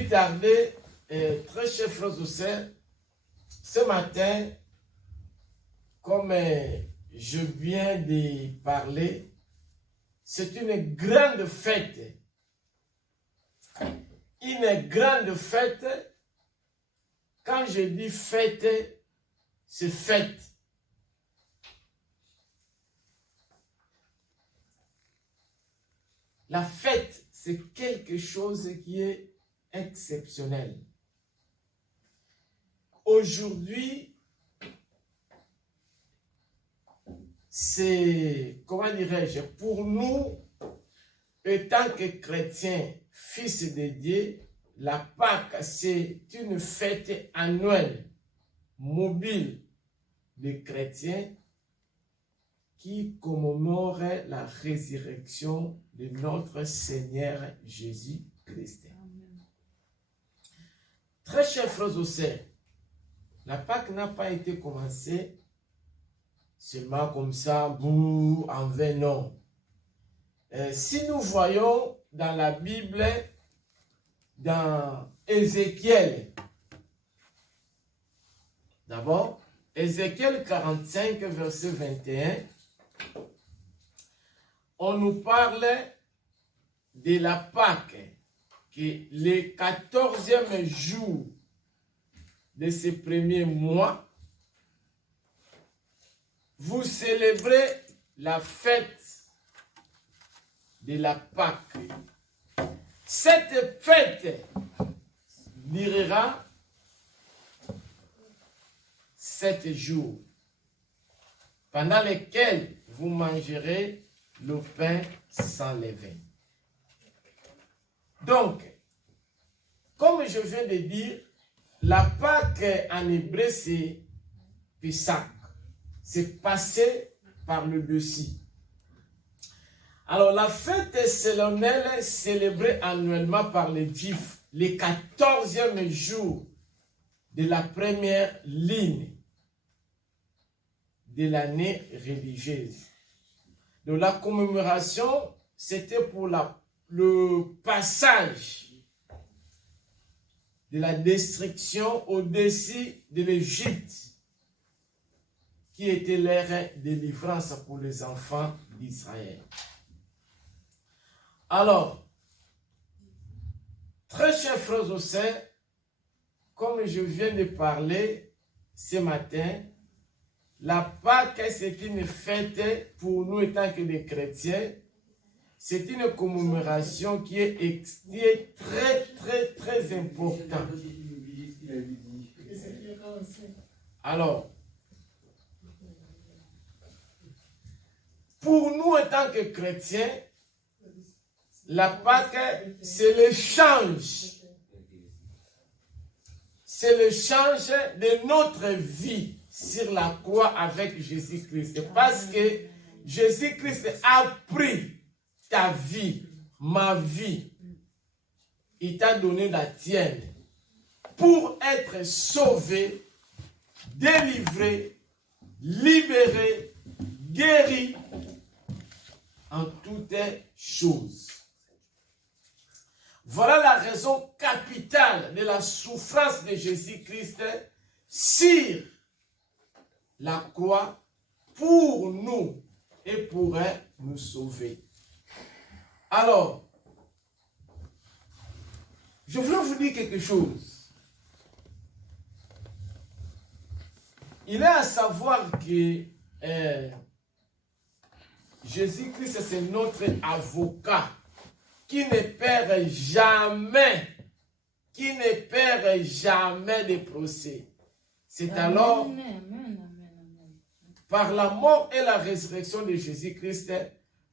plus tarder, très chers frères et sœurs, ce matin, comme je viens de parler, c'est une grande fête. Une grande fête. Quand je dis fête, c'est fête. La fête, c'est quelque chose qui est exceptionnel. Aujourd'hui, c'est, comment dirais-je, pour nous, étant que chrétiens, fils de Dieu, la Pâque, c'est une fête annuelle, mobile des chrétiens qui commémore la résurrection de notre Seigneur Jésus-Christ. Très chers frères et sœurs, la Pâque n'a pas été commencée seulement comme ça, bouh, en vain, non. Si nous voyons dans la Bible, dans Ézéchiel, d'abord, Ézéchiel 45, verset 21, on nous parle de la Pâque, que le 14e jour de ce premier mois, vous célébrez la fête de la Pâque. Cette fête durera 7 jours, pendant lesquels vous mangerez le pain sans levain. Donc, comme je viens de dire, la Pâque en hébreu c'est Pessah. C'est passé par le dessus. Alors, la fête solennelle célébrée annuellement par les Juifs, le 14e jour de la première ligne de l'année religieuse. Donc, la commémoration, c'était pour le passage de la destruction au-dessus de l'Égypte, qui était l'ère de délivrance pour les enfants d'Israël. Alors, très chers frères et sœurs, comme je viens de parler ce matin, la Pâque, c'est une fête pour nous étant que des chrétiens. C'est une commémoration qui est très importante. Alors, pour nous étant que chrétiens, la Pâque, c'est l'échange. C'est l'échange de notre vie sur la croix avec Jésus-Christ. Parce que Jésus-Christ a pris ta vie, ma vie. Il t'a donné la tienne pour être sauvé, délivré, libéré, guéri en toutes choses. Voilà la raison capitale de la souffrance de Jésus-Christ sur la croix pour nous et pour nous sauver. Alors, je voulais vous dire quelque chose. Il est à savoir que Jésus-Christ, c'est notre avocat qui ne perd jamais, de procès. C'est alors, par la mort et la résurrection de Jésus-Christ,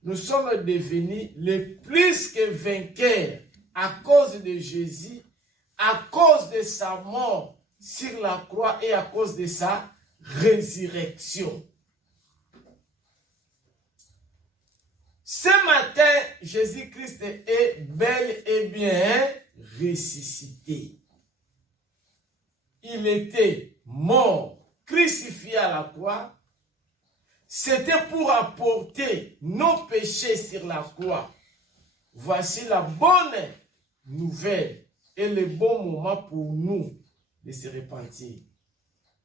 nous sommes devenus les plus que vainqueurs à cause de Jésus, à cause de sa mort sur la croix et à cause de sa résurrection. Ce matin, Jésus-Christ est bel et bien ressuscité. Il était mort, crucifié à la croix. C'était pour apporter nos péchés sur la croix. Voici la bonne nouvelle est le bon moment pour nous de se repentir.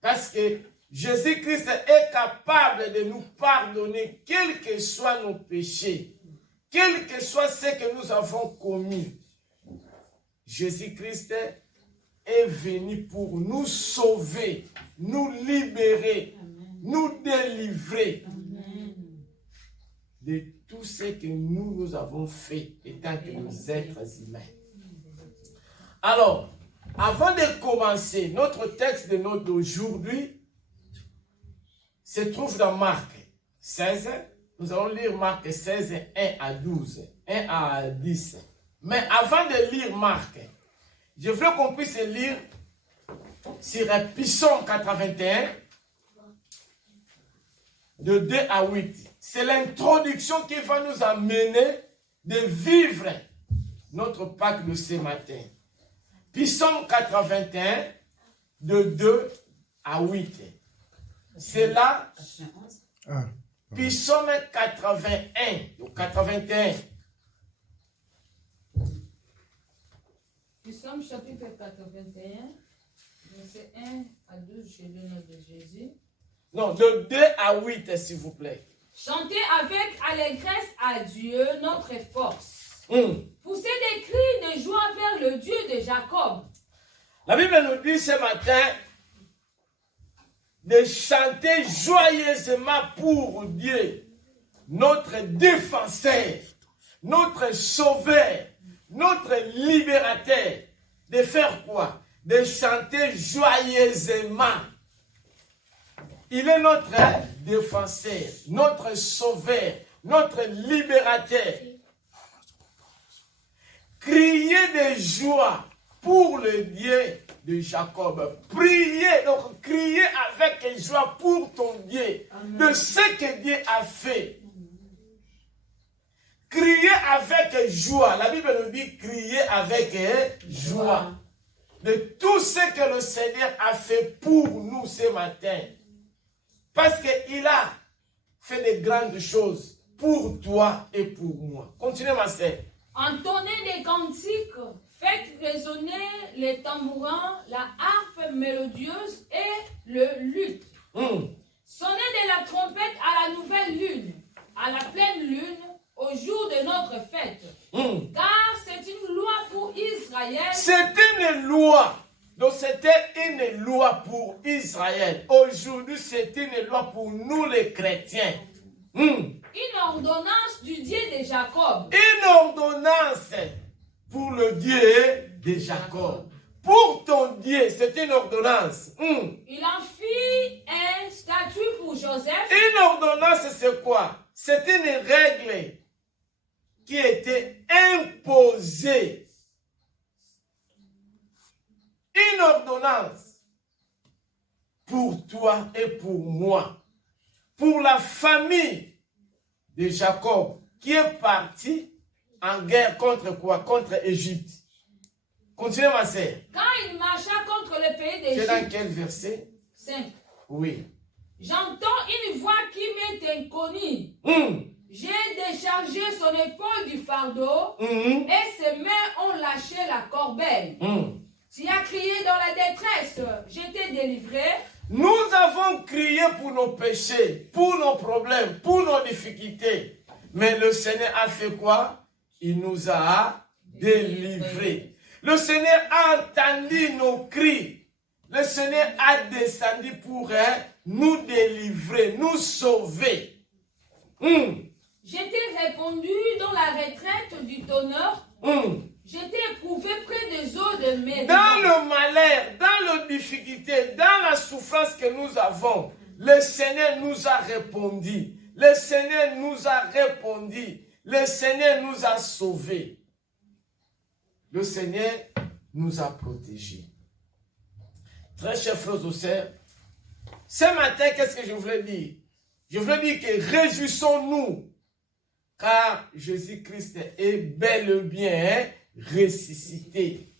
Parce que Jésus-Christ est capable de nous pardonner, quels que soient nos péchés, quel que soit ce que nous avons commis. Jésus-Christ est venu pour nous sauver, nous libérer, nous délivrer de tout ce que nous avons fait étant que nous êtres humains. Alors, avant de commencer, notre texte de note d'aujourd'hui se trouve dans Marc 16. Nous allons lire Marc 16, 1 à 12, 1 à 10. Mais avant de lire Marc, je veux qu'on puisse lire sur Psaume 81, de 2 à 8. C'est l'introduction qui va nous amener de vivre notre Pâques de ce matin. Psaume 81, de 2 à 8. C'est là, Psaume 81, ou 81. Psaume chapitre 81, verset 1 à 12, chez le nom de Jésus. Non, de 2 à 8, s'il vous plaît. Chantez avec allégresse à Dieu, notre force. Poussez des cris de joie vers le Dieu de Jacob. La Bible nous dit ce matin de chanter joyeusement pour Dieu, notre défenseur, notre sauveur, notre libérateur. De faire quoi? De chanter joyeusement. Il est notre défenseur, notre sauveur, notre libérateur. Criez de joie pour le Dieu de Jacob. Priez, donc criez avec joie pour ton Dieu, de ce que Dieu a fait. Criez avec joie. La Bible nous dit criez avec joie. De tout ce que le Seigneur a fait pour nous ce matin. Parce qu'il a fait de grandes choses pour toi et pour moi. Continuez ma sœur. Entonnez des cantiques, faites résonner les tambourins, la harpe mélodieuse et le luth. Sonnez de la trompette à la nouvelle lune, à la pleine lune, au jour de notre fête. Car c'est une loi pour Israël. C'est une loi. Donc c'était une loi pour Israël. Aujourd'hui, c'est une loi pour nous les chrétiens. Une ordonnance du Dieu de Jacob. Une ordonnance pour le Dieu de Jacob. Pour ton Dieu, c'est une ordonnance. Il en fit un statut pour Joseph. Une ordonnance, c'est quoi? C'est une règle qui était imposée. Une ordonnance pour toi et pour moi. Pour la famille de Jacob qui est partie en guerre contre quoi? Contre Égypte. Continuez ma sœur. Quand il marcha contre le pays C'est dans d'Égypte. quel verset? 5. Oui. J'entends une voix qui m'est inconnue. J'ai déchargé son épaule du fardeau et ses mains ont lâché la corbeille. Tu as crié dans la détresse, je t'ai délivré. Nous avons crié pour nos péchés, pour nos problèmes, pour nos difficultés. Mais le Seigneur a fait quoi? Il nous a délivrés. Le Seigneur a entendu nos cris. Le Seigneur a descendu pour nous délivrer, nous sauver. Je t'ai répondu dans la retraite du tonnerre. Je t'ai éprouvé près des eaux de mer. Dans le malheur, dans les difficultés, dans la souffrance que nous avons, le Seigneur nous a répondu. Le Seigneur nous a répondu. Le Seigneur nous a sauvés. Le Seigneur nous a protégés. Très chers frères et sœurs, ce matin, qu'est-ce que je voulais dire? Je voulais dire que réjouissons-nous, car Jésus-Christ est bel et bien ressuscité.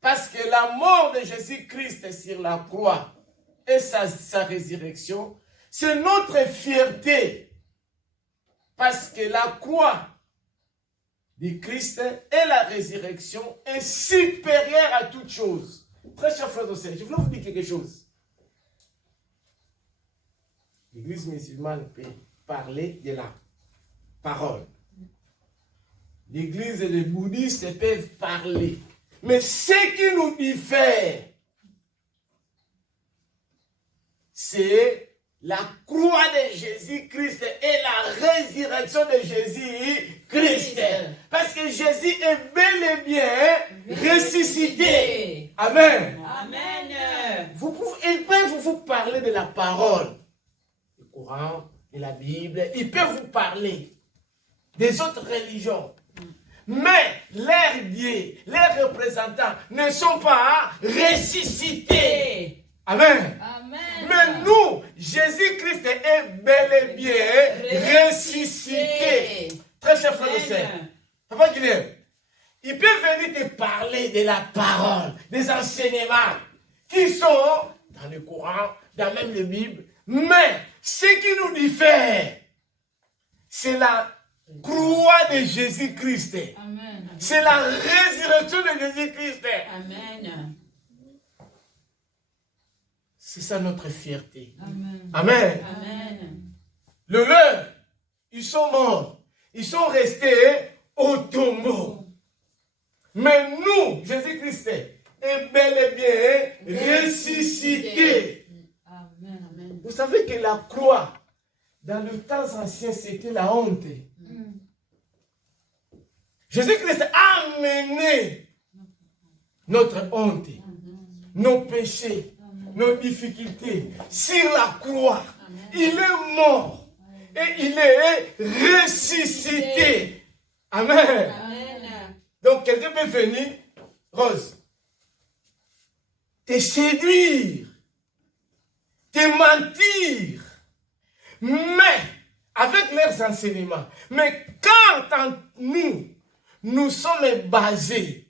Parce que la mort de Jésus-Christ sur la croix et sa résurrection, c'est notre fierté. Parce que la croix du Christ et la résurrection est supérieure à toute chose. Très chers frères et sœurs, je voulais vous dire quelque chose. L'Église musulmane peut parler de la parole. L'Église et les bouddhistes peuvent parler. Mais ce qui nous diffère, c'est la croix de Jésus-Christ et la résurrection de Jésus-Christ. Parce que Jésus est bel et bien ressuscité. Amen. Amen. Ils peuvent vous parler de la parole. Le Coran, de la Bible. Ils peuvent vous parler des autres religions. Mais leurs dieux, leurs représentants ne sont pas ressuscités. Amen. Amen. Mais nous, Jésus-Christ est bel et bien ressuscité. Très cher frère et sœur. Papa Guillaume, il peut venir te parler de la parole, des enseignements qui sont dans le Coran, dans même la Bible. Mais ce qui nous diffère, c'est la croix de Jésus-Christ. Amen. C'est la résurrection de Jésus-Christ. Amen. C'est ça notre fierté. Amen. Amen. Amen. Le leur, ils sont morts. Ils sont restés au tombeau. Mais nous, Jésus-Christ, est bel et bien ressuscité. Amen. Amen. Vous savez que la croix, dans le temps ancien, c'était la honte. Jésus-Christ a amené notre honte, nos péchés, nos difficultés sur la croix. Il est mort et il est ressuscité. Amen. Amen. Donc quelqu'un peut venir, Rose, te séduire, te mentir, mais avec leurs enseignements. Mais quand nous sommes basés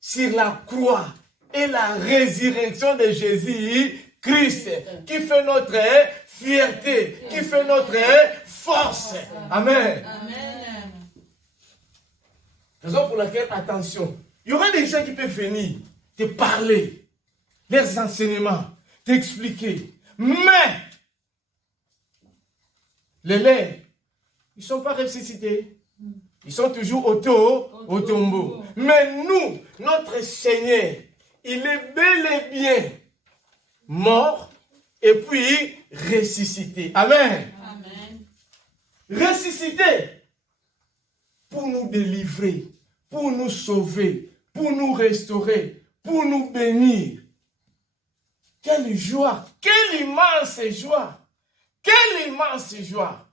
sur la croix et la résurrection de Jésus-Christ, qui fait notre fierté, qui fait notre force. Amen. Amen. Raison pour laquelle, attention, il y aura des gens qui peuvent venir te parler, leurs enseignements, t'expliquer. Mais, les lèvres, ils ne sont pas ressuscités. Ils sont toujours au tombeau. Mais nous, notre Seigneur, il est bel et bien mort et puis ressuscité. Amen. Amen. Ressuscité pour nous délivrer, pour nous sauver, pour nous restaurer, pour nous bénir. Quelle joie, quelle immense joie, quelle immense joie.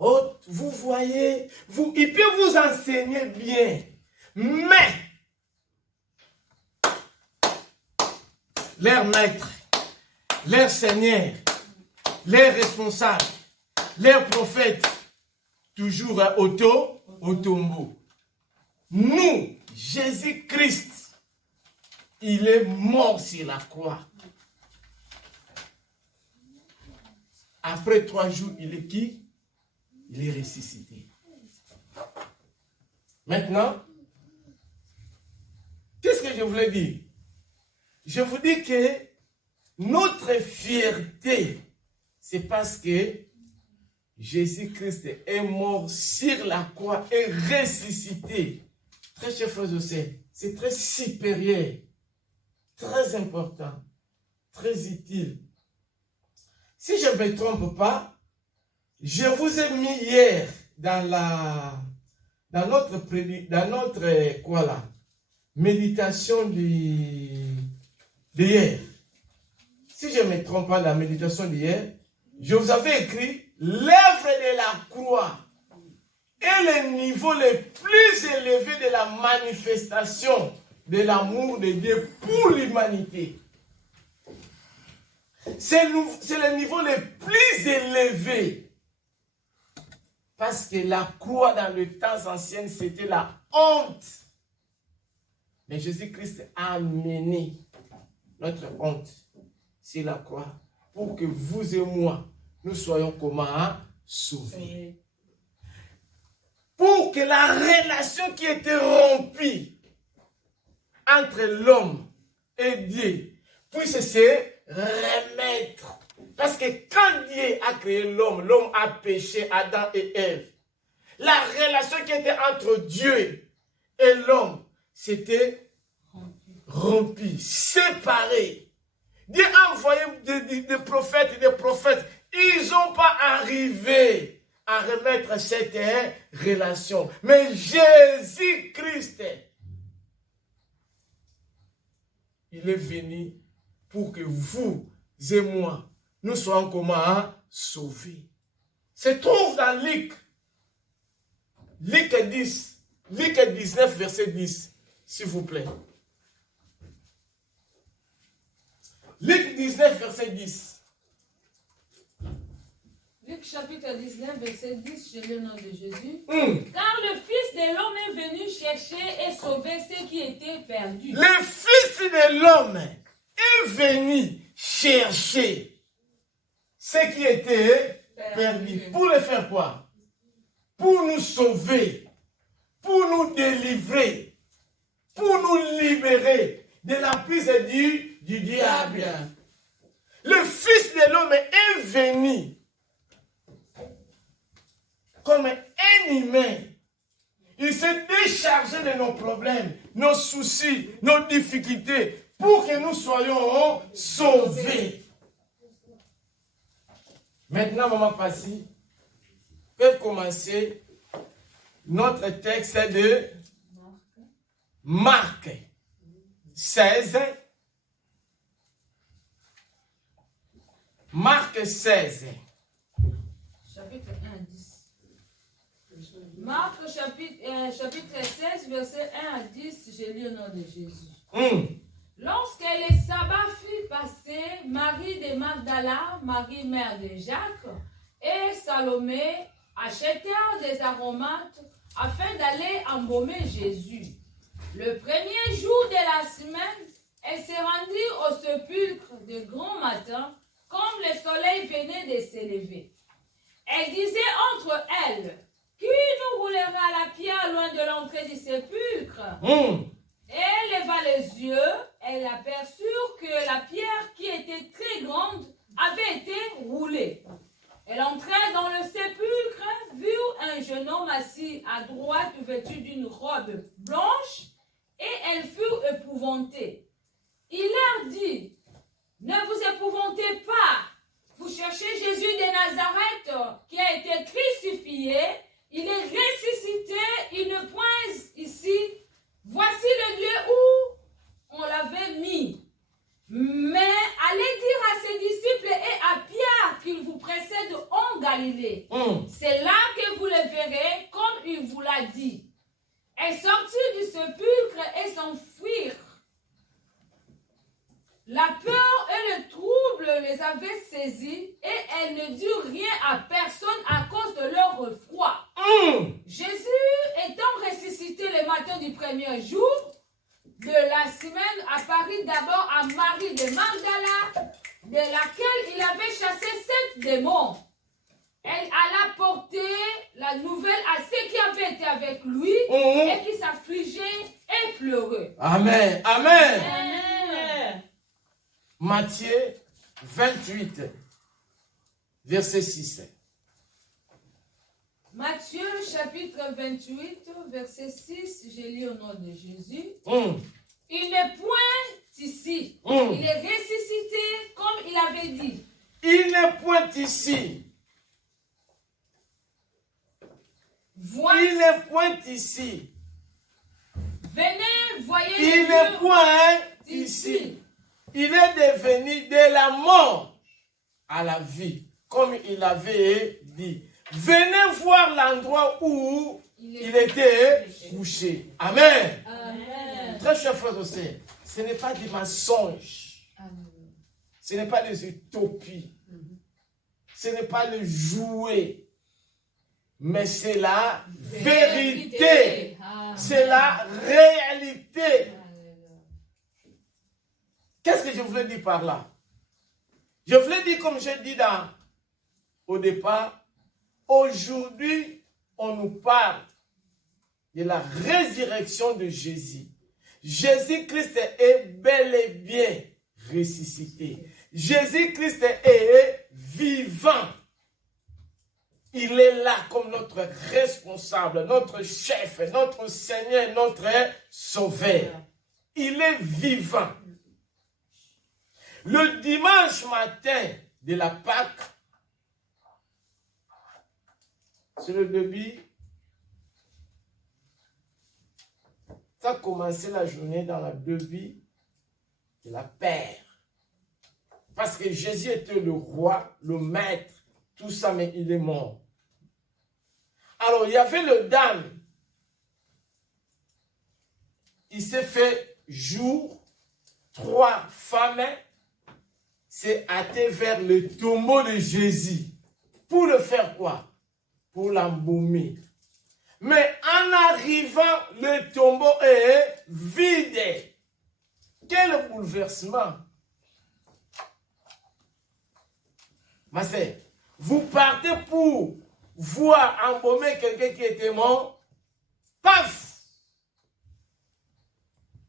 Oh, vous voyez, il peut vous enseigner bien, mais leur maître, leur Seigneur, leurs responsables, leurs prophètes, toujours au tombeau. Nous, Jésus-Christ, il est mort sur la croix. Après 3 jours, il est qui? Il est ressuscité. Maintenant, qu'est-ce que je voulais dire? Je vous dis que notre fierté, c'est parce que Jésus-Christ est mort sur la croix et ressuscité. Très chers frères et sœurs, c'est très supérieur, très important, très utile. Si je ne me trompe pas, je vous ai mis hier dans notre méditation d'hier. Si je ne me trompe pas, la méditation d'hier, je vous avais écrit l'œuvre de la croix est le niveau le plus élevé de la manifestation de l'amour de Dieu pour l'humanité. C'est le niveau le plus élevé. Parce que la croix dans le temps ancien, c'était la honte. Mais Jésus-Christ a amené notre honte sur la croix pour que vous et moi, nous soyons comment? Sauvés. pour que la relation qui était rompue entre l'homme et Dieu puisse se remettre. Parce que quand Dieu a créé l'homme, l'homme a péché, Adam et Ève. La relation qui était entre Dieu et l'homme, c'était rompue, séparée. Dieu a envoyé des prophètes et des prophètes. Ils n'ont pas arrivé à remettre cette relation. Mais Jésus-Christ, il est venu pour que vous et moi, nous soyons comment sauvés. Se trouve dans Luc 19, verset 10, s'il vous plaît. Luc 19, verset 10. Luc chapitre 19, verset 10, je lis au nom de Jésus. Car le Fils de l'homme est venu chercher et sauver ceux qui étaient perdus. Le Fils de l'homme est venu chercher ceux qui étaient perdus. Pour le faire quoi? Pour nous sauver, pour nous délivrer, pour nous libérer de l'emprise du diable. Le Fils de l'homme est venu comme un humain. Il s'est déchargé de nos problèmes, nos soucis, nos difficultés, pour que nous soyons sauvés. Maintenant, maman Passy, peut commencer notre texte de Marc 16. Marc 16. Chapitre 1 à 10. Marc chapitre 16, verset 1 à 10, je lis au nom de Jésus. Lorsque le sabbat fut passé, Marie de Magdala, Marie mère de Jacques, et Salomé achetèrent des aromates afin d'aller embaumer Jésus. Le premier jour de la semaine, elles se rendirent au sépulcre de grand matin, comme le soleil venait de s'élever. Elles disaient entre elles, qui nous roulera la pierre loin de l'entrée du sépulcre? Elle leva les yeux, elle aperçut que la pierre qui était très grande avait été roulée. Elle entra dans le sépulcre, vit un jeune homme assis à droite vêtu d'une robe blanche, et elle fut épouvantée. Il leur dit, ne vous épouvantez pas, vous cherchez Jésus de Nazareth qui a été crucifié, il est ressuscité, il ne point ici. Voici le lieu où on l'avait mis. Mais allez dire à ses disciples et à Pierre qu'il vous précède en Galilée. C'est là que vous le verrez comme il vous l'a dit. Elles sortirent du sépulcre et s'enfuirent. La peur et le trouble les avaient saisies et elles ne dirent rien à personne à cause de leur effroi. Jésus étant ressuscité le matin du premier jour de la semaine, apparut d'abord à Marie de Magdala, de laquelle il avait chassé 7 démons. Elle alla porter la nouvelle à ceux qui avaient été avec lui et qui s'affligeaient et pleuraient. Amen. Amen. Amen. Matthieu 28, verset 6. Matthieu chapitre 28, verset 6, je lis au nom de Jésus. Il n'est point ici. Il est ressuscité comme il avait dit. Il n'est point ici. Voici. Il n'est point ici. Venez, voyez. Il n'est point ici. Il est devenu de la mort à la vie, comme il avait dit. Venez voir l'endroit où il était couché. Amen. Amen. Très chers frères et sœurs, ce n'est pas des mensonges. Amen. Ce n'est pas des utopies. Ce n'est pas le jouet. Mais c'est la vérité. C'est la réalité. Qu'est-ce que je voulais dire par là? Je voulais dire, comme j'ai dit au départ, aujourd'hui, on nous parle de la résurrection de Jésus. Jésus-Christ est bel et bien ressuscité. Jésus-Christ est vivant. Il est là comme notre responsable, notre chef, notre Seigneur, notre Sauveur. Il est vivant. Le dimanche matin de la Pâque, c'est le début. Ça a commencé la journée dans la début de la Père. Parce que Jésus était le roi, le maître, tout ça, mais il est mort. Alors, il y avait le dame. Il s'est fait jour, 3 femmes s'est hâté vers le tombeau de Jésus. Pour le faire quoi? Pour l'embaumer. Mais en arrivant, le tombeau est vide. Quel bouleversement! Ma sœur, vous partez pour voir embaumer quelqu'un qui était mort. Paf!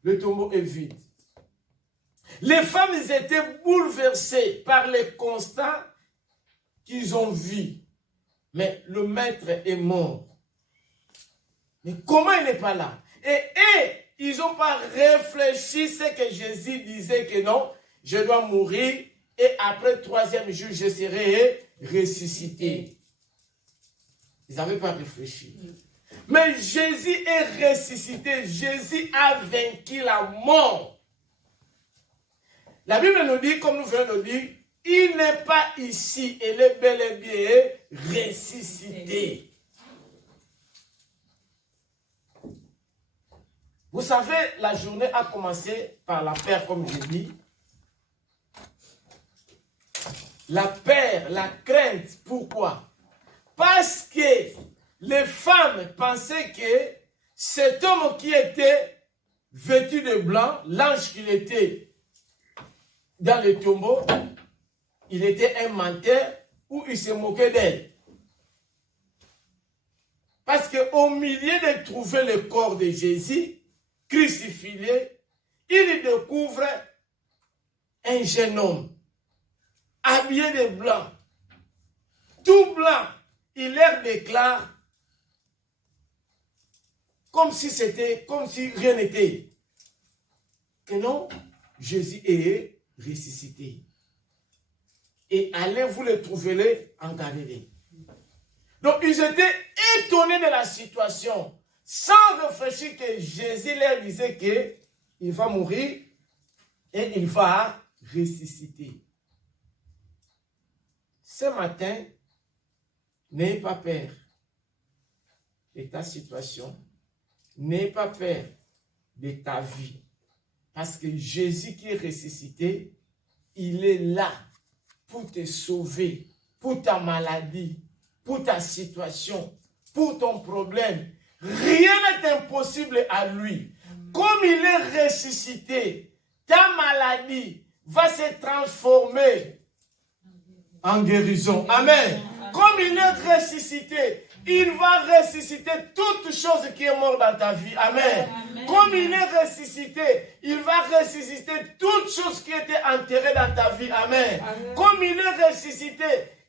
Le tombeau est vide. Les femmes étaient bouleversées par les constats qu'ils ont vus. Mais le maître est mort. Mais comment il n'est pas là? Et ils n'ont pas réfléchi ce que Jésus disait que non, je dois mourir et après 3e jour, je serai ressuscité. Ils n'avaient pas réfléchi. Mais Jésus est ressuscité. Jésus a vaincu la mort. La Bible nous dit, comme nous venons de dire, il n'est pas ici, il est bel et bien ressuscité. Vous savez, la journée a commencé par la paix, comme je dis. La peur, la crainte. Pourquoi? Parce que les femmes pensaient que cet homme qui était vêtu de blanc, l'ange qu'il était dans le tombeau, il était un menteur ou il se moquait d'elle. Parce qu'au milieu de trouver le corps de Jésus, crucifié, il découvre un jeune homme habillé de blanc, tout blanc. Il leur déclare comme si rien n'était, que non, Jésus est ressuscité. Et allez vous le trouver en Galilée. Donc ils étaient étonnés de la situation, sans réfléchir que Jésus leur disait qu'il va mourir et il va ressusciter. Ce matin, n'ayez pas peur de ta situation, n'ayez pas peur de ta vie, parce que Jésus qui est ressuscité, il est là pour te sauver, pour ta maladie, pour ta situation, pour ton problème. Rien n'est impossible à lui. Comme il est ressuscité, ta maladie va se transformer en guérison. Amen. Comme il est ressuscité, il va ressusciter toute chose qui est morte dans ta vie. Amen. Amen. Comme il est ressuscité, il va ressusciter toute chose qui était enterrée dans ta vie. Amen. Amen. Comme il est ressuscité,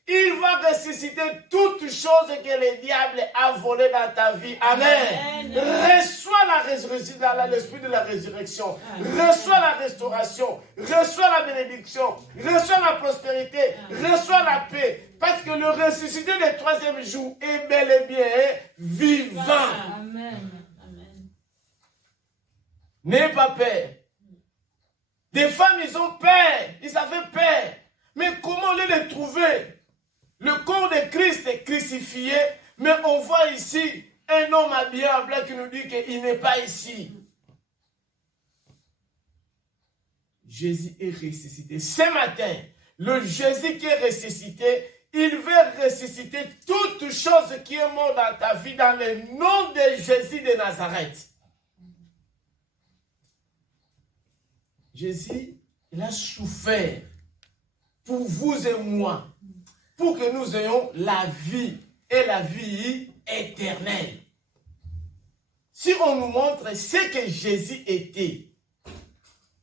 il va ressusciter toute chose que le diable a volée dans ta vie. Amen. Amen. Reçois la résurrection, l'esprit de la résurrection. Amen. Reçois la restauration. Reçois la bénédiction. Reçois la prospérité. Amen. Reçois la paix. Parce que le ressuscité du 3e jour est bel et bien vivant. Amen. Amen. N'ayez pas peur. Des femmes, ils ont peur. Ils avaient peur. Mais comment les trouver? Le corps de Christ est crucifié, mais on voit ici un homme habillé en blanc qui nous dit qu'il n'est pas ici. Jésus est ressuscité. Ce matin, le Jésus qui est ressuscité, il veut ressusciter toute chose qui est morte dans ta vie dans le nom de Jésus de Nazareth. Jésus, il a souffert pour vous et moi, pour que nous ayons la vie et la vie éternelle. si on nous montre ce que Jésus était,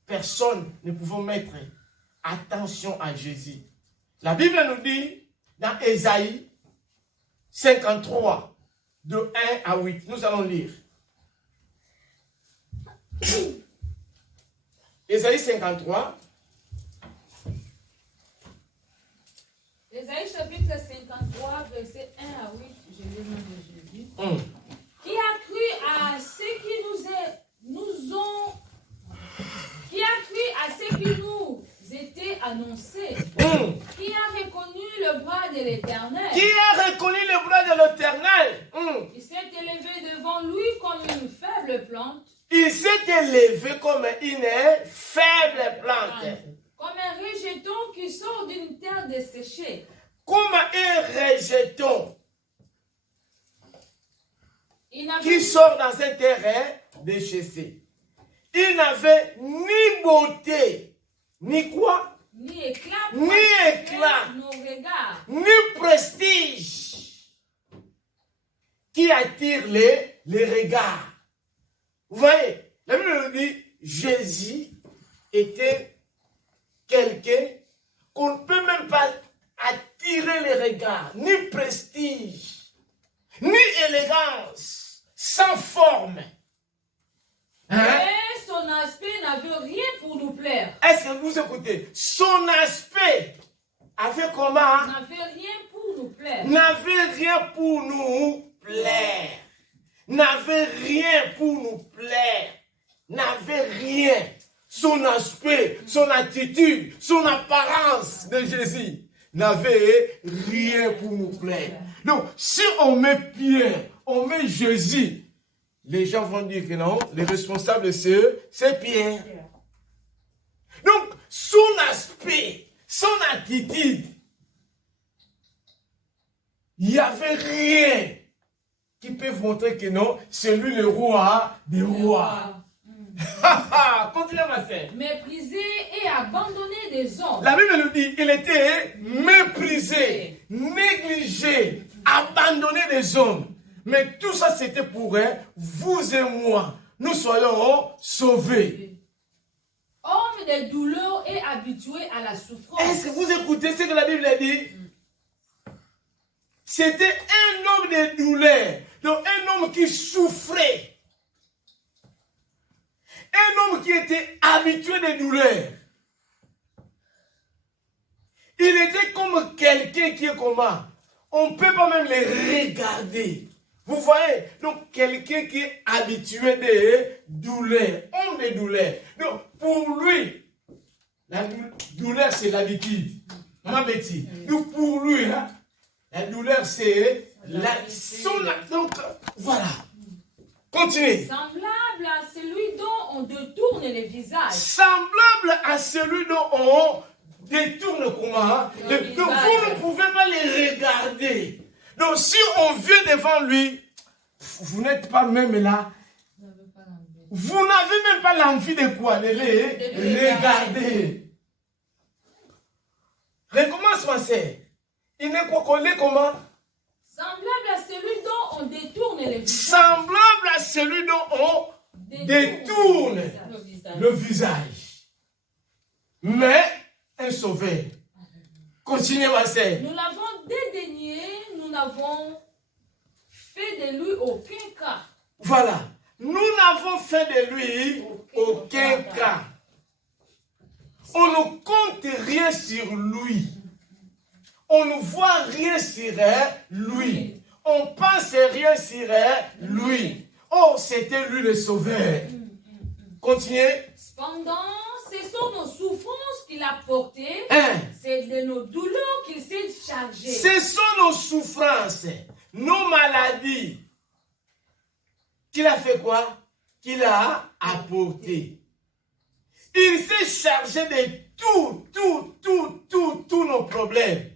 personne ne pouvait mettre attention à Jésus. La Bible nous dit dans Ésaïe 53, de 1 à 8. Nous allons lire. Ésaïe 53. Ésaïe chapitre 53, verset 1 à 8, je lis le nom de Jésus. Qui a cru à ce qui qui a cru à ce qui nous était annoncé? Qui a reconnu le bras de l'Éternel? Qui a reconnu le bras de l'Éternel? Il s'est élevé devant lui comme une faible plante. Il s'est élevé comme une faible plante. Comme un rejeton qui sort d'une terre desséchée. Comme un rejeton qui sort dans un terrain desséché. Il n'avait ni beauté, ni quoi? Ni éclat, nos regards. Ni prestige qui attire les regards. Vous voyez, la Bible nous dit, Jésus était quelqu'un qu'on ne peut même pas attirer les regards, ni prestige, ni élégance, sans forme. Mais son aspect n'avait rien pour nous plaire. Est-ce que vous écoutez? Son aspect avait comment? N'avait rien pour nous plaire. N'avait rien pour nous plaire. N'avait rien pour nous plaire. N'avait rien. Son aspect, son attitude, son apparence de Jésus n'avait rien pour nous plaire. Donc, si on met Pierre, on met Jésus, les gens vont dire que non, les responsables c'est Pierre. Donc, son aspect, son attitude, il n'y avait rien qui peut montrer que non, c'est lui le roi des rois. Continuez ma sœur. Méprisé et abandonné des hommes. La Bible nous dit qu'il était méprisé, négligé, abandonné des hommes. Mais tout ça c'était pour vous et moi. Nous soyons sauvés. Homme de douleur et habitué à la souffrance. Est-ce que vous écoutez ce que la Bible dit? C'était un homme de douleur. Donc un homme qui souffrait. Un homme qui était habitué des douleurs. Il était comme quelqu'un qui est comment? On ne peut pas même les regarder. Vous voyez? Donc quelqu'un qui est habitué des douleurs. Homme de douleurs. Donc pour lui, la douleur c'est l'habitude. Maman Betty. Donc pour lui, hein, la douleur c'est donc voilà. Continuez. Semblable à celui dont on détourne le visage. Semblable à celui dont on détourne comment? Donc vous ne pouvez pas les regarder. Donc si on vient devant lui, vous n'êtes pas même là. Vous n'avez même pas l'envie de quoi? De les regarder. Recommence ma sœur. Il n'est quoi qu'on est comment? Semblable à celui dont on détourne le visage. Semblable à celui dont on détourne le visage. Mais un sauveur. Continuez ma sœur. Nous l'avons dédaigné, nous n'avons fait de lui aucun cas. Voilà. Nous n'avons fait de lui aucun cas. On ne compte rien sur lui. On ne voit rien sur lui. On pense rien sur lui. Oh, c'était lui le sauveur. Continuez. Cependant, ce sont nos souffrances qu'il a portées. C'est de nos douleurs qu'il s'est chargé. Ce sont nos souffrances, nos maladies. Qu'il a fait quoi? Qu'il a apporté. Il s'est chargé de tous nos problèmes.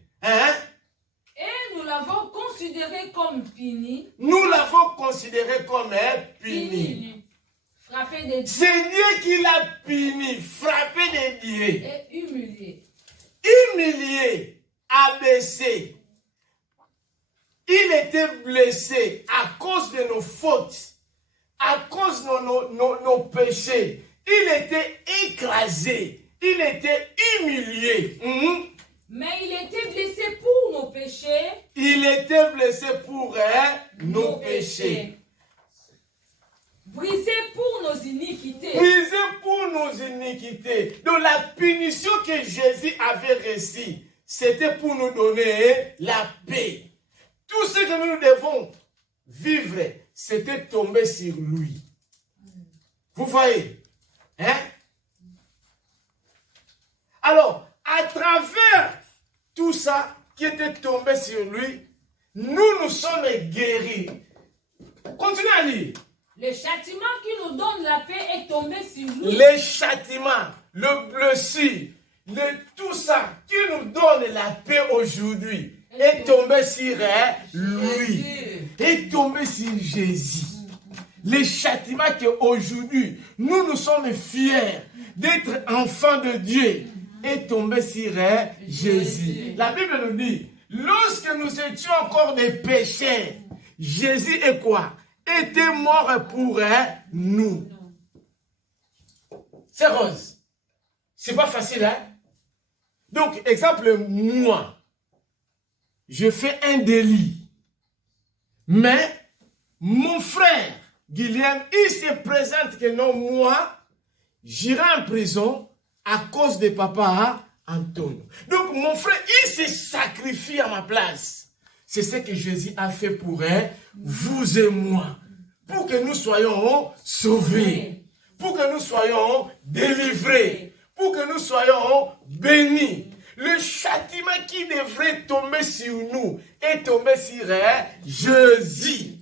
Et nous l'avons considéré comme puni. Nous l'avons considéré comme puni. Frappé de Dieu. C'est Dieu qui l'a puni, frappé de Dieu. Et humilié. Humilié, abaissé. Il était blessé à cause de nos fautes, à cause de nos péchés. Il était écrasé, il était humilié. Mais il était blessé pour nos péchés. Il était blessé pour nos péchés. Brisé pour nos iniquités. Brisé pour nos iniquités. Donc la punition que Jésus avait reçue, c'était pour nous donner la paix. Tout ce que nous devons vivre, c'était tombé sur lui. Vous voyez? Hein? Alors, à travers tout ça qui était tombé sur lui, nous sommes guéris. Continuez à lire. Le châtiment qui nous donne la paix est tombé sur lui. Les châtiments, le blessure, tout ça qui nous donne la paix aujourd'hui est tombé sur lui. Est tombé sur Jésus. Les châtiments qu'aujourd'hui, nous sommes fiers d'être enfants de Dieu est tombé sur Jésus. La Bible nous dit, lorsque nous étions encore des pécheurs, Jésus est quoi? Était mort pour nous. C'est rose. C'est pas facile, hein? Donc, exemple, moi, je fais un délit. Mais, mon frère, Guillaume, il se présente que non, moi, j'irai en prison à cause de papa Antonio. Donc, mon frère, il se sacrifie à ma place. C'est ce que Jésus a fait pour vous et moi. Pour que nous soyons sauvés. Pour que nous soyons délivrés. Pour que nous soyons bénis. Le châtiment qui devrait tomber sur nous est tombé sur Jésus.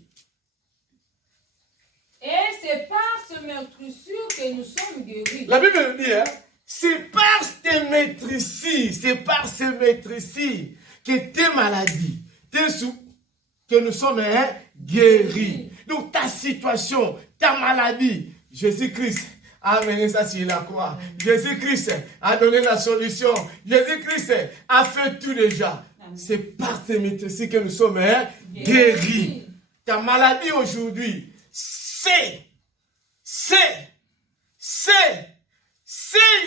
Et c'est par ce meurtrissure que nous sommes guéris. La Bible dit, c'est par ces maîtrises, c'est par ces maîtrises que tes maladies, que nous sommes guéris. Donc ta situation, ta maladie, Jésus-Christ a amené ça sur la croix. Jésus-Christ a donné la solution. Jésus-Christ a fait tout déjà. C'est par ces maîtrises que nous sommes guéris. Ta maladie aujourd'hui, c'est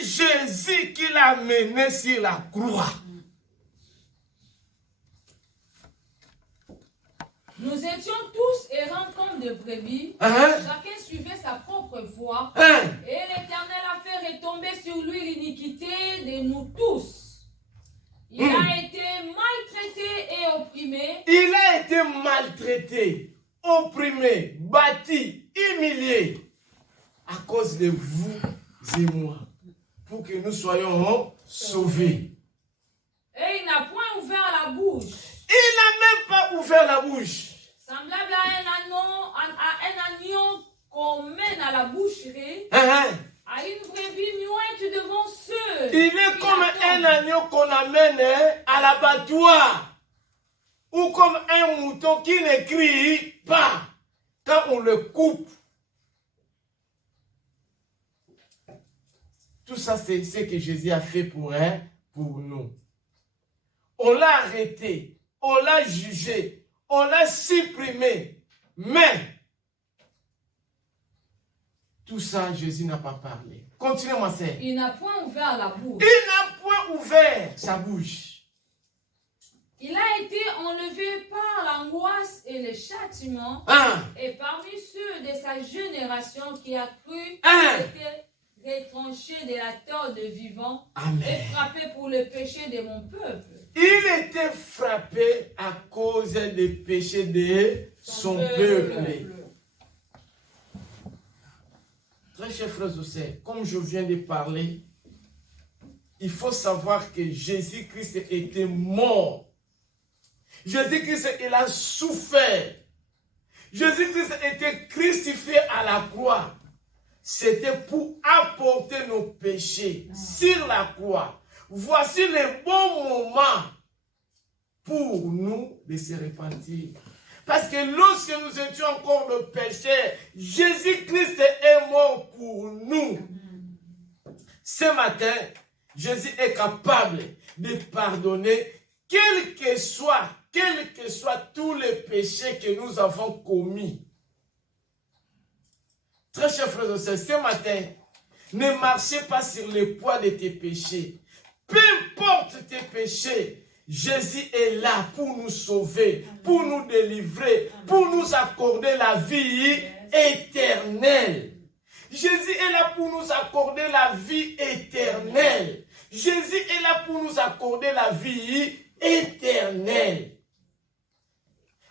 Jésus qui l'a mené sur la croix. Nous étions tous errants comme de brebis. Chacun suivait sa propre voie. Et l'Éternel a fait retomber sur lui l'iniquité de nous tous. Il a été maltraité et opprimé. Il a été maltraité, opprimé, battu, humilié à cause de vous et moi. Pour que nous soyons sauvés. Et il n'a point ouvert la bouche. Il n'a même pas ouvert la bouche. Semblable à un agneau qu'on mène à la boucherie, à une brebis muette devant ceux. Il est comme un agneau qu'on amène à l'abattoir. Ou comme un mouton qui ne crie pas quand on le coupe. Tout ça, c'est ce que Jésus a fait pour nous. On l'a arrêté, on l'a jugé, on l'a supprimé. Mais, tout ça, Jésus n'a pas parlé. Continuez, ma sœur. Il n'a point ouvert la bouche. Il n'a point ouvert sa bouche. Il a été enlevé par l'angoisse et le châtiment. Et parmi ceux de sa génération qui a cru qu'il était retranché de la terre de vivant et frappé pour le péché de mon peuple. Il était frappé à cause des péchés de son peuple. Très chers frères et sœurs, comme je viens de parler, il faut savoir que Jésus-Christ était mort. Jésus-Christ, il a souffert. Jésus-Christ était crucifié à la croix. C'était pour apporter nos péchés sur la croix. Voici le bon moment pour nous de se repentir. Parce que lorsque nous étions encore de pécheurs, Jésus-Christ est mort pour nous. Ce matin, Jésus est capable de pardonner quels que soient tous les péchés que nous avons commis. Très chers frères et sœurs, ce matin, ne marchez pas sur le poids de tes péchés. Peu importe tes péchés, Jésus est là pour nous sauver, pour nous délivrer, pour nous accorder la vie éternelle. Jésus est là pour nous accorder la vie éternelle. Jésus est là pour nous accorder la vie éternelle.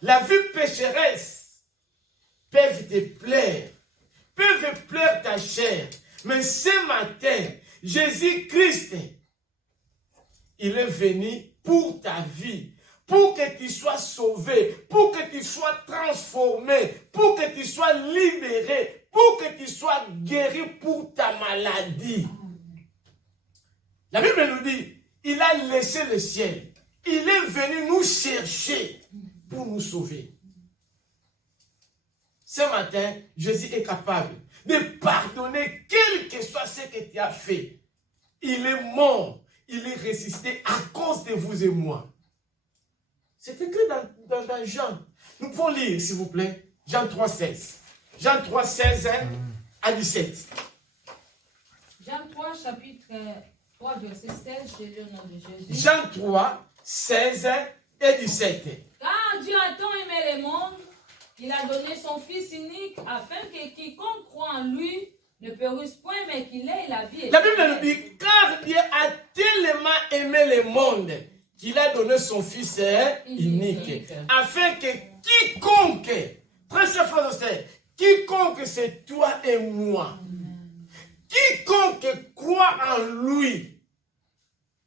La vie pécheresse peuvent te plaire, peuvent plaire ta chair. Mais ce matin, Jésus-Christ, il est venu pour ta vie, pour que tu sois sauvé, pour que tu sois transformé, pour que tu sois libéré, pour que tu sois guéri pour ta maladie. La Bible nous dit, il a laissé le ciel. Il est venu nous chercher pour nous sauver. Ce matin, Jésus est capable de pardonner quel que soit ce que tu as fait. Il est mort, il est ressuscité à cause de vous et moi. C'est écrit dans Jean. Nous pouvons lire, s'il vous plaît, Jean 3, 16. Jean 3, 16 à 17. Jean 3, chapitre 3, verset 16, je lis au nom de Jésus. Jean 3, 16 et 17. Car Dieu a tant aimé le monde, il a donné son Fils unique, afin que quiconque croit en lui ne périsse point, mais qu'il ait la vie La éternelle. Bible nous dit, car Dieu a tellement aimé le monde, qu'il a donné son Fils unique, afin que quiconque, très chers frères et sœurs, quiconque c'est toi et moi, quiconque croit en lui,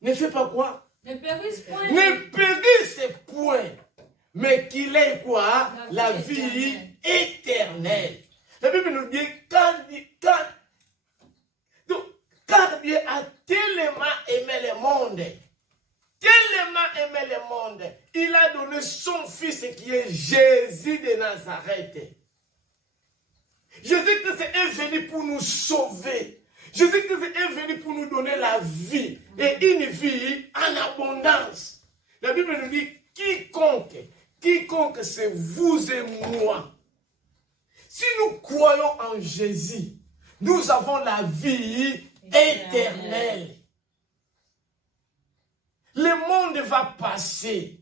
ne fait pas quoi? Ne périsse point. Ne périsse point, mais qu'il ait quoi? La vie éternelle. La Bible nous dit, car Dieu a tellement aimé le monde, il a donné son Fils qui est Jésus de Nazareth. Jésus-Christ est venu pour nous sauver. Jésus-Christ est venu pour nous donner la vie et une vie en abondance. La Bible nous dit, quiconque c'est vous et moi. Si nous croyons en Jésus, nous avons la vie éternelle. Le monde va passer.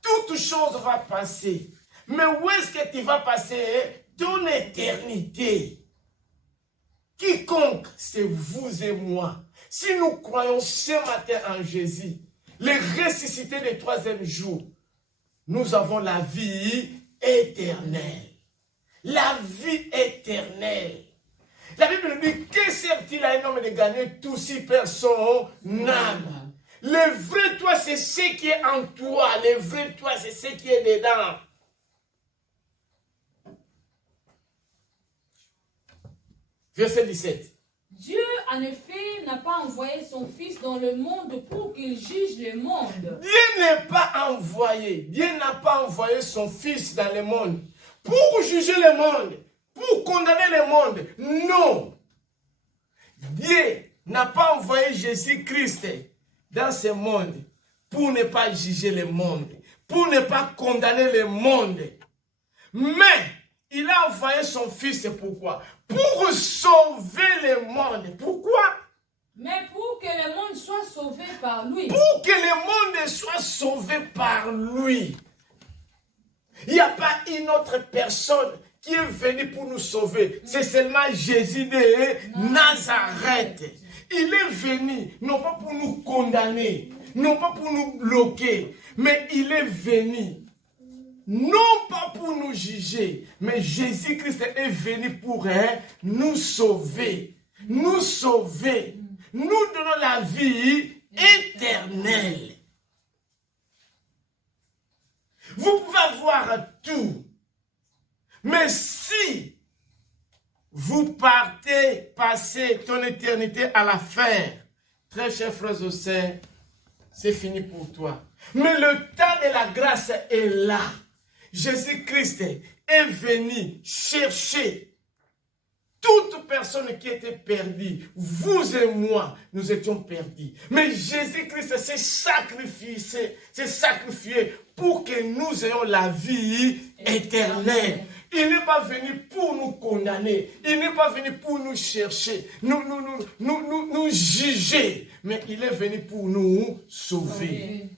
Toute chose va passer. Mais où est-ce que tu vas passer ton éternité? Quiconque, c'est vous et moi. Si nous croyons ce matin en Jésus, le ressuscité le troisième jour, nous avons la vie éternelle. La vie éternelle. La Bible nous dit, que sert-il à un homme de gagner tout si perd son âme? Le vrai toi, c'est ce qui est en toi. Le vrai toi, c'est ce qui est dedans. Verset 17. Dieu, en effet, n'a pas envoyé son Fils dans le monde pour qu'il juge le monde. Dieu n'est pas envoyé. Dieu n'a pas envoyé son Fils dans le monde pour juger le monde, pour condamner le monde. Non. Dieu n'a pas envoyé Jésus-Christ dans ce monde pour ne pas juger le monde, pour ne pas condamner le monde. Mais il a envoyé son Fils, pourquoi? Pour sauver le monde. Pourquoi? Mais pour que le monde soit sauvé par lui. Pour que le monde soit sauvé par lui. Il n'y a pas une autre personne qui est venue pour nous sauver. C'est seulement Jésus de Nazareth. Il est venu, non pas pour nous condamner, non pas pour nous bloquer, mais il est venu, non pas pour nous juger, mais Jésus-Christ est venu pour nous sauver. Nous sauver. Nous donnons la vie éternelle. Vous pouvez avoir tout, mais si vous passez ton éternité à la fin, très chers frères et sœurs, c'est fini pour toi. Mais le temps de la grâce est là. Jésus-Christ est venu chercher toute personne qui était perdue. Vous et moi, nous étions perdus. Mais Jésus-Christ s'est sacrifié pour que nous ayons la vie éternelle. Il n'est pas venu pour nous condamner. Il n'est pas venu pour nous chercher, nous juger. Mais il est venu pour nous sauver.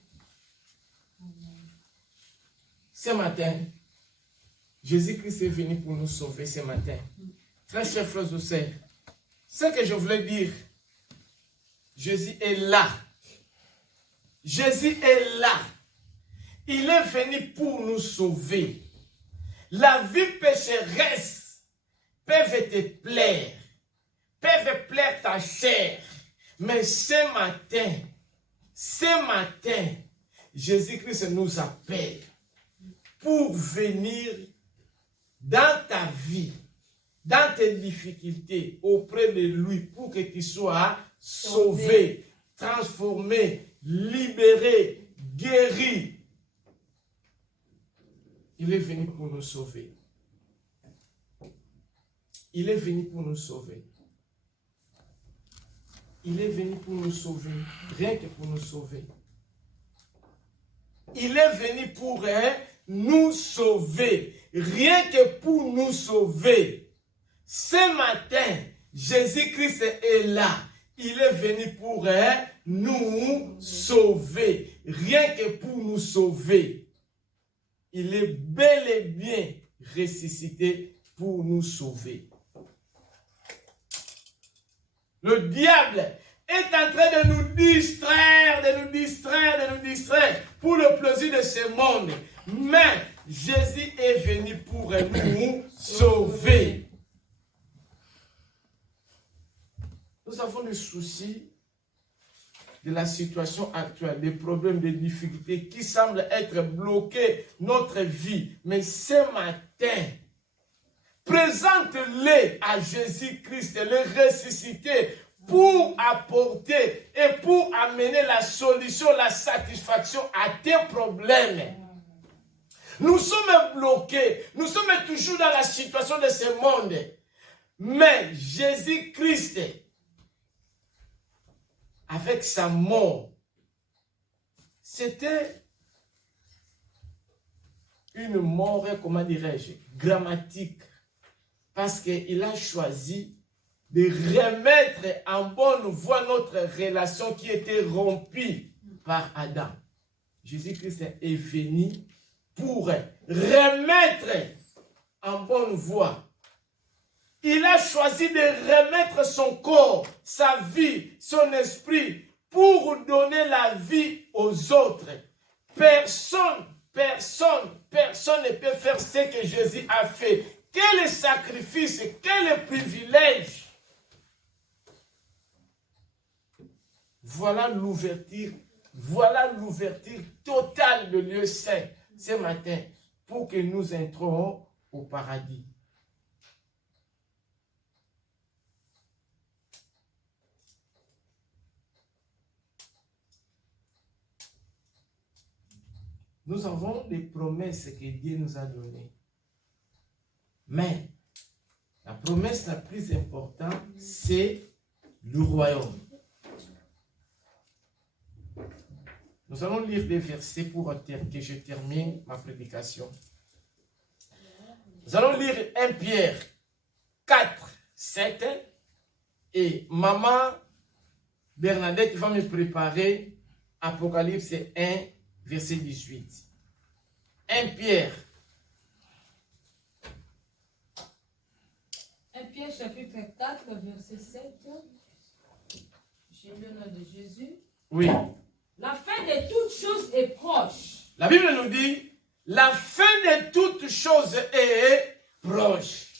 Ce matin, Jésus-Christ est venu pour nous sauver ce matin. Très chers frères et sœurs, ce que je voulais dire, Jésus est là. Jésus est là. Il est venu pour nous sauver. La vie pécheresse peut te plaire, peut plaire ta chair. Mais ce matin, Jésus-Christ nous appelle pour venir dans ta vie, dans tes difficultés, auprès de lui, pour que tu sois sauvé, transformé, libéré, guéri. Il est venu pour nous sauver. Il est venu pour nous sauver. Il est venu pour nous sauver, rien que pour nous sauver. Il est venu pour nous sauver, rien que pour nous sauver. Ce matin, Jésus-Christ est là. Il est venu pour nous sauver, rien que pour nous sauver. Il est bel et bien ressuscité pour nous sauver. Le diable est en train de nous distraire, pour le plaisir de ce monde. Mais Jésus est venu pour nous sauver. Nous avons des soucis de la situation actuelle, des problèmes, des difficultés qui semblent être bloqués notre vie. Mais ce matin, présente-les à Jésus-Christ, le ressuscité, pour apporter et pour amener la solution, la satisfaction à tes problèmes. Nous sommes bloqués, nous sommes toujours dans la situation de ce monde. Mais Jésus-Christ, avec sa mort, c'était une mort, comment dirais-je, grammatique. Parce qu'il a choisi de remettre en bonne voie notre relation qui était rompue par Adam. Jésus-Christ est venu pour remettre en bonne voie. Il a choisi de remettre son corps, sa vie, son esprit, pour donner la vie aux autres. Personne ne peut faire ce que Jésus a fait. Quel sacrifice, quel privilège. Voilà l'ouverture totale de lieu saint ce matin pour que nous entrons au paradis. Nous avons des promesses que Dieu nous a données. Mais la promesse la plus importante, c'est le royaume. Nous allons lire des versets pour que je termine ma prédication. Nous allons lire 1 Pierre 4, 7. Et maman Bernadette va me préparer Apocalypse 1, verset 18. 1 Pierre. 1 Pierre chapitre 4, verset 7. J'ai le nom de Jésus. Oui. La fin de toutes choses est proche. La Bible nous dit, la fin de toutes choses est proche.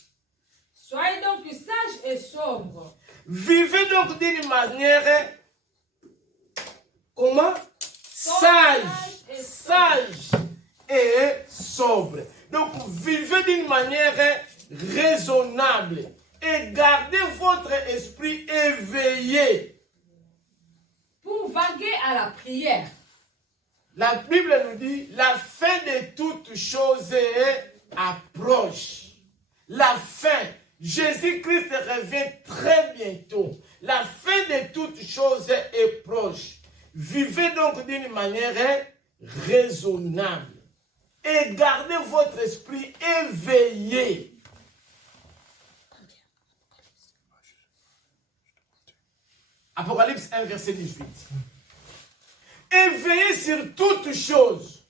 Soyez donc sages et sobres. Vivez donc d'une manière, comment? Sage et sobre. Donc, vivez d'une manière raisonnable et gardez votre esprit éveillé. Pour vaguer à la prière. La Bible nous dit, la fin de toutes choses est approche. La fin. Jésus-Christ revient très bientôt. La fin de toutes choses est proche. Vivez donc d'une manière raisonnable et gardez votre esprit éveillé. Apocalypse 1, verset 18. Éveillé sur toutes choses.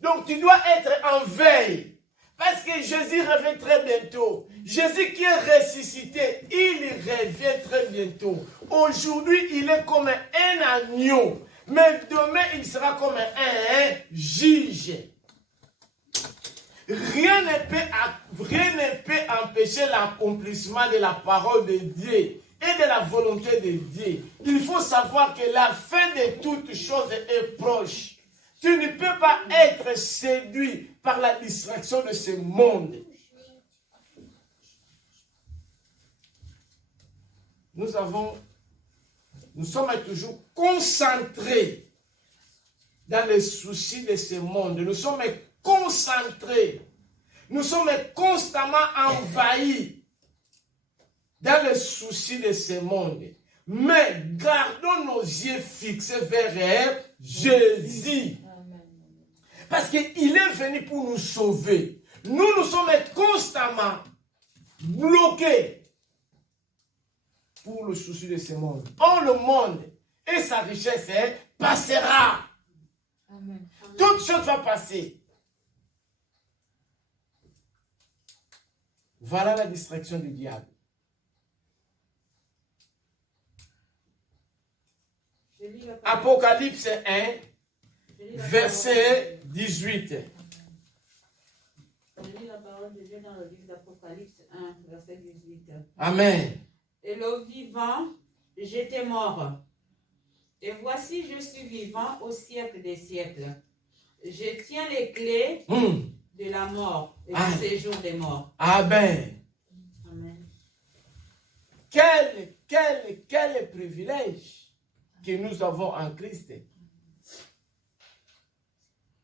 Donc tu dois être en veille. Parce que Jésus revient très bientôt. Jésus qui est ressuscité, il revient très bientôt. Aujourd'hui, il est comme un agneau. Mais demain, il sera comme un juge. Rien ne peut empêcher l'accomplissement de la parole de Dieu et de la volonté de Dieu. Il faut savoir que la fin de toutes choses est proche. Tu ne peux pas être séduit par la distraction de ce monde. Nous sommes toujours concentrés dans les soucis de ce monde. Nous sommes concentrés. Nous sommes constamment envahis dans les soucis de ce monde. Mais gardons nos yeux fixés vers Jésus. Parce qu'il est venu pour nous sauver. Nous sommes constamment bloqués pour le souci de ce monde. Or, le monde et sa richesse passera. Amen. Toute chose va passer. Voilà la distraction du diable. Apocalypse 1, verset 18. Je lis la parole de Dieu dans le livre d'Apocalypse 1, verset 18. Amen. Et le vivant, j'étais mort. Et voici, je suis vivant au siècle des siècles. Je tiens les clés de la mort et du séjour des morts. Amen. Amen. Quel privilège que nous avons en Christ.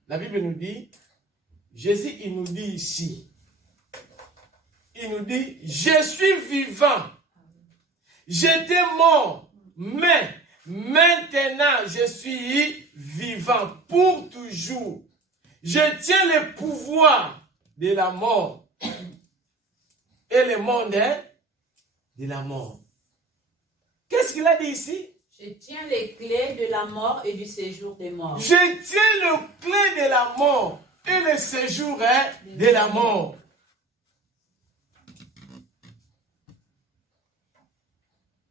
La Bible nous dit, Jésus, il nous dit ici, il nous dit, je suis vivant, j'étais mort, mais maintenant je suis vivant pour toujours. Je tiens le pouvoir de la mort et le monde de la mort. Qu'est-ce qu'il a dit ici? Je tiens les clés de la mort et du séjour des morts. Je tiens le clé de la mort et le séjour de la mort.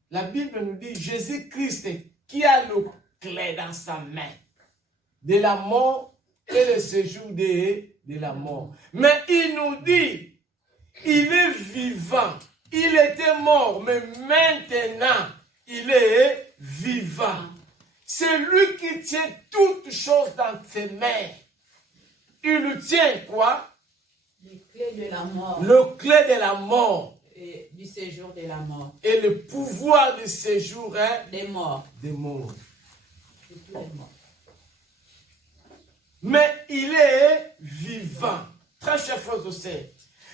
La Bible nous dit Jésus-Christ qui a le clé dans sa main de la mort et le séjour de la mort. Mais il nous dit, il est vivant. Il était mort, mais maintenant, il est vivant. C'est lui qui tient toutes choses dans ses mains. Il tient quoi? Les clés de la mort. Le clé de la mort. Et du séjour de la mort. Et le pouvoir du séjour des morts. Des morts. De tous les morts. Mais il est vivant. Très chers frères et sœurs.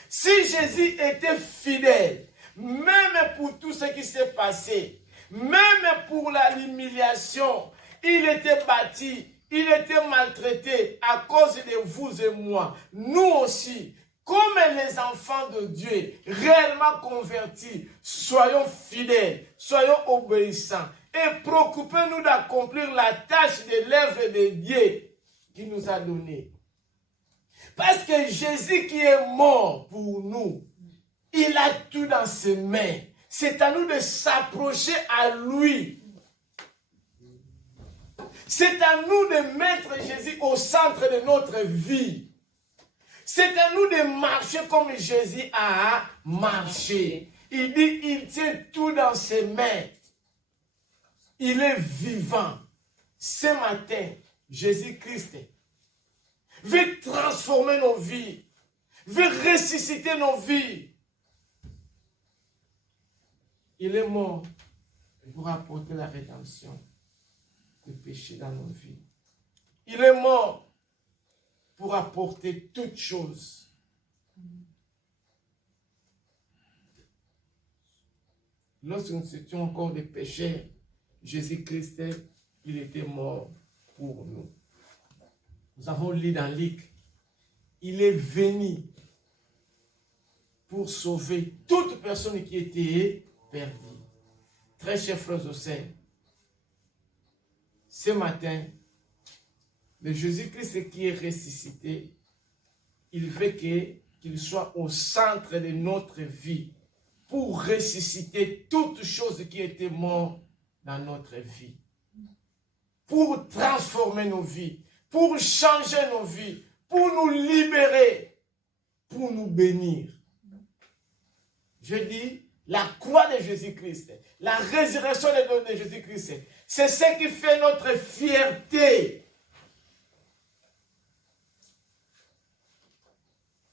Si Jésus était fidèle, même pour tout ce qui s'est passé, même pour l'humiliation, il était bâti, il était maltraité à cause de vous et moi. Nous aussi, comme les enfants de Dieu, réellement convertis, soyons fidèles, soyons obéissants et préoccupez-nous d'accomplir la tâche de l'œuvre de Dieu qui nous a donné. Parce que Jésus qui est mort pour nous, il a tout dans ses mains. C'est à nous de s'approcher à lui. C'est à nous de mettre Jésus au centre de notre vie. C'est à nous de marcher comme Jésus a marché. Il dit, il tient tout dans ses mains. Il est vivant. Ce matin, Jésus-Christ veut transformer nos vies, veut ressusciter nos vies. Il est mort pour apporter la rédemption des péchés dans nos vies. Il est mort pour apporter toutes choses. Lorsque nous étions encore des pécheurs, Jésus-Christ, il était mort pour nous. Nous avons lu dans Luc, il est venu pour sauver toute personne qui était perdue. Très chers frères et sœurs, ce matin, le Jésus-Christ qui est ressuscité, il veut qu'il soit au centre de notre vie pour ressusciter toutes choses qui étaient mortes dans notre vie, pour transformer nos vies, pour changer nos vies, pour nous libérer, pour nous bénir. Je dis, la croix de Jésus-Christ, la résurrection de Jésus-Christ, c'est ce qui fait notre fierté.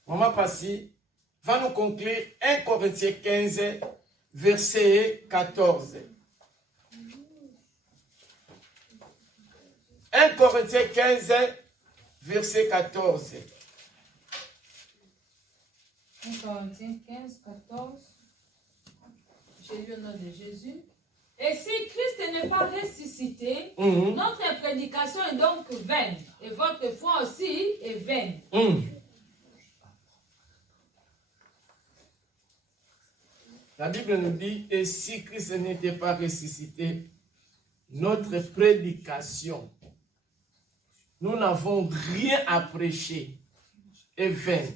Maman Passy va nous conclure 1 Corinthiens 15, verset 14. 1 Corinthiens 15, verset 14. 1 Corinthiens 15, 14. J'ai lu au nom de Jésus. Et si Christ n'est pas ressuscité, notre prédication est donc vaine. Et votre foi aussi est vaine. La Bible nous dit, et si Christ n'était pas ressuscité, notre prédication, nous n'avons rien à prêcher, est vaine.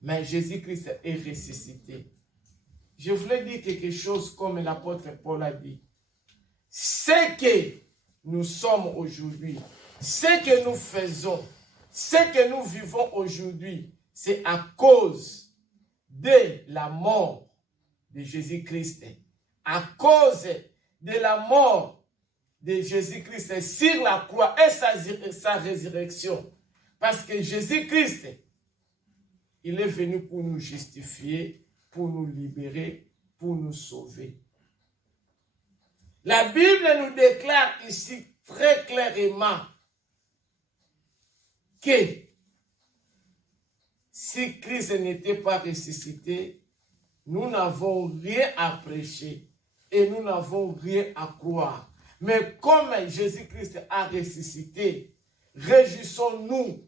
Mais Jésus-Christ est ressuscité. Je voulais dire quelque chose comme l'apôtre Paul a dit. Ce que nous sommes aujourd'hui, ce que nous faisons, ce que nous vivons aujourd'hui, c'est à cause de la mort de Jésus-Christ. À cause de la mort de Jésus-Christ sur la croix et sa résurrection. Parce que Jésus-Christ, il est venu pour nous justifier, pour nous libérer, pour nous sauver. La Bible nous déclare ici très clairement que si Christ n'était pas ressuscité, nous n'avons rien à prêcher et nous n'avons rien à croire. Mais comme Jésus-Christ a ressuscité, réjouissons-nous,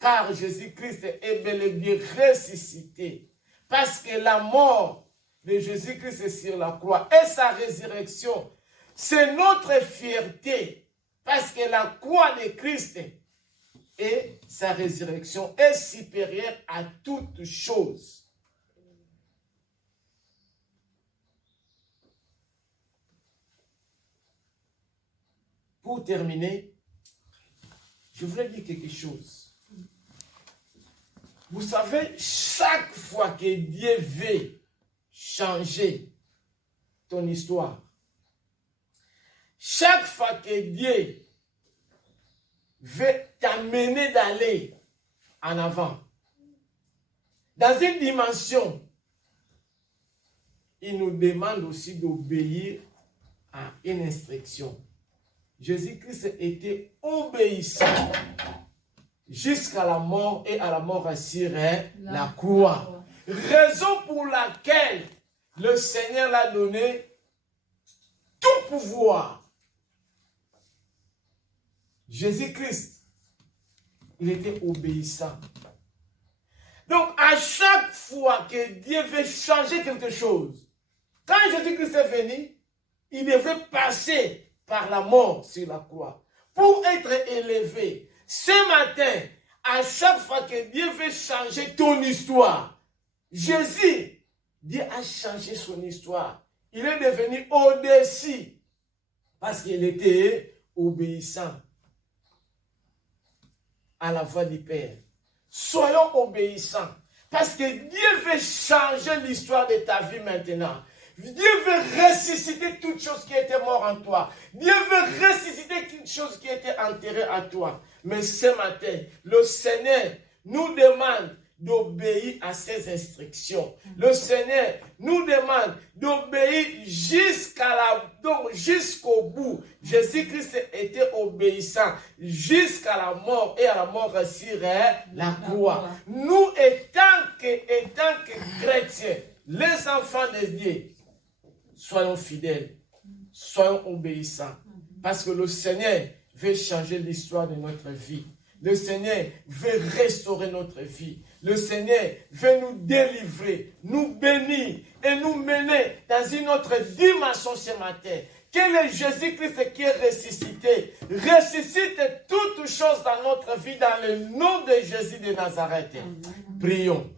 car Jésus-Christ est bel et bien ressuscité. Parce que la mort de Jésus-Christ sur la croix et sa résurrection, c'est notre fierté. Parce que la croix de Christ et sa résurrection est supérieure à toute chose. Pour terminer, je voudrais dire quelque chose. Vous savez, chaque fois que Dieu veut changer ton histoire, chaque fois que Dieu veut t'amener d'aller en avant, dans une dimension, il nous demande aussi d'obéir à une instruction. Jésus-Christ était obéissant jusqu'à la mort et à la mort sur la croix. Raison pour laquelle le Seigneur l'a donné tout pouvoir. Jésus-Christ, il était obéissant. Donc, à chaque fois que Dieu veut changer quelque chose, quand Jésus-Christ est venu, il devait passer par la mort sur la croix pour être élevé. Ce matin, à chaque fois que Dieu veut changer ton histoire, Jésus, Dieu a changé son histoire. Il est devenu au-dessus parce qu'il était obéissant à la voix du Père. Soyons obéissants parce que Dieu veut changer l'histoire de ta vie maintenant. Dieu veut ressusciter toute chose qui était morte en toi. Dieu veut ressusciter toute chose qui était enterrée en toi. Mais ce matin, le Seigneur nous demande d'obéir à ses instructions. Le Seigneur nous demande d'obéir jusqu'au bout. Jésus-Christ était obéissant jusqu'à la mort et à la mort sur la croix. Nous, étant que chrétiens, les enfants de Dieu, soyons fidèles, soyons obéissants. Parce que le Seigneur veut changer l'histoire de notre vie. Le Seigneur veut restaurer notre vie. Le Seigneur veut nous délivrer, nous bénir et nous mener dans une autre dimension ce matin. Que le Jésus-Christ qui est ressuscité ressuscite toutes choses dans notre vie dans le nom de Jésus de Nazareth. Prions.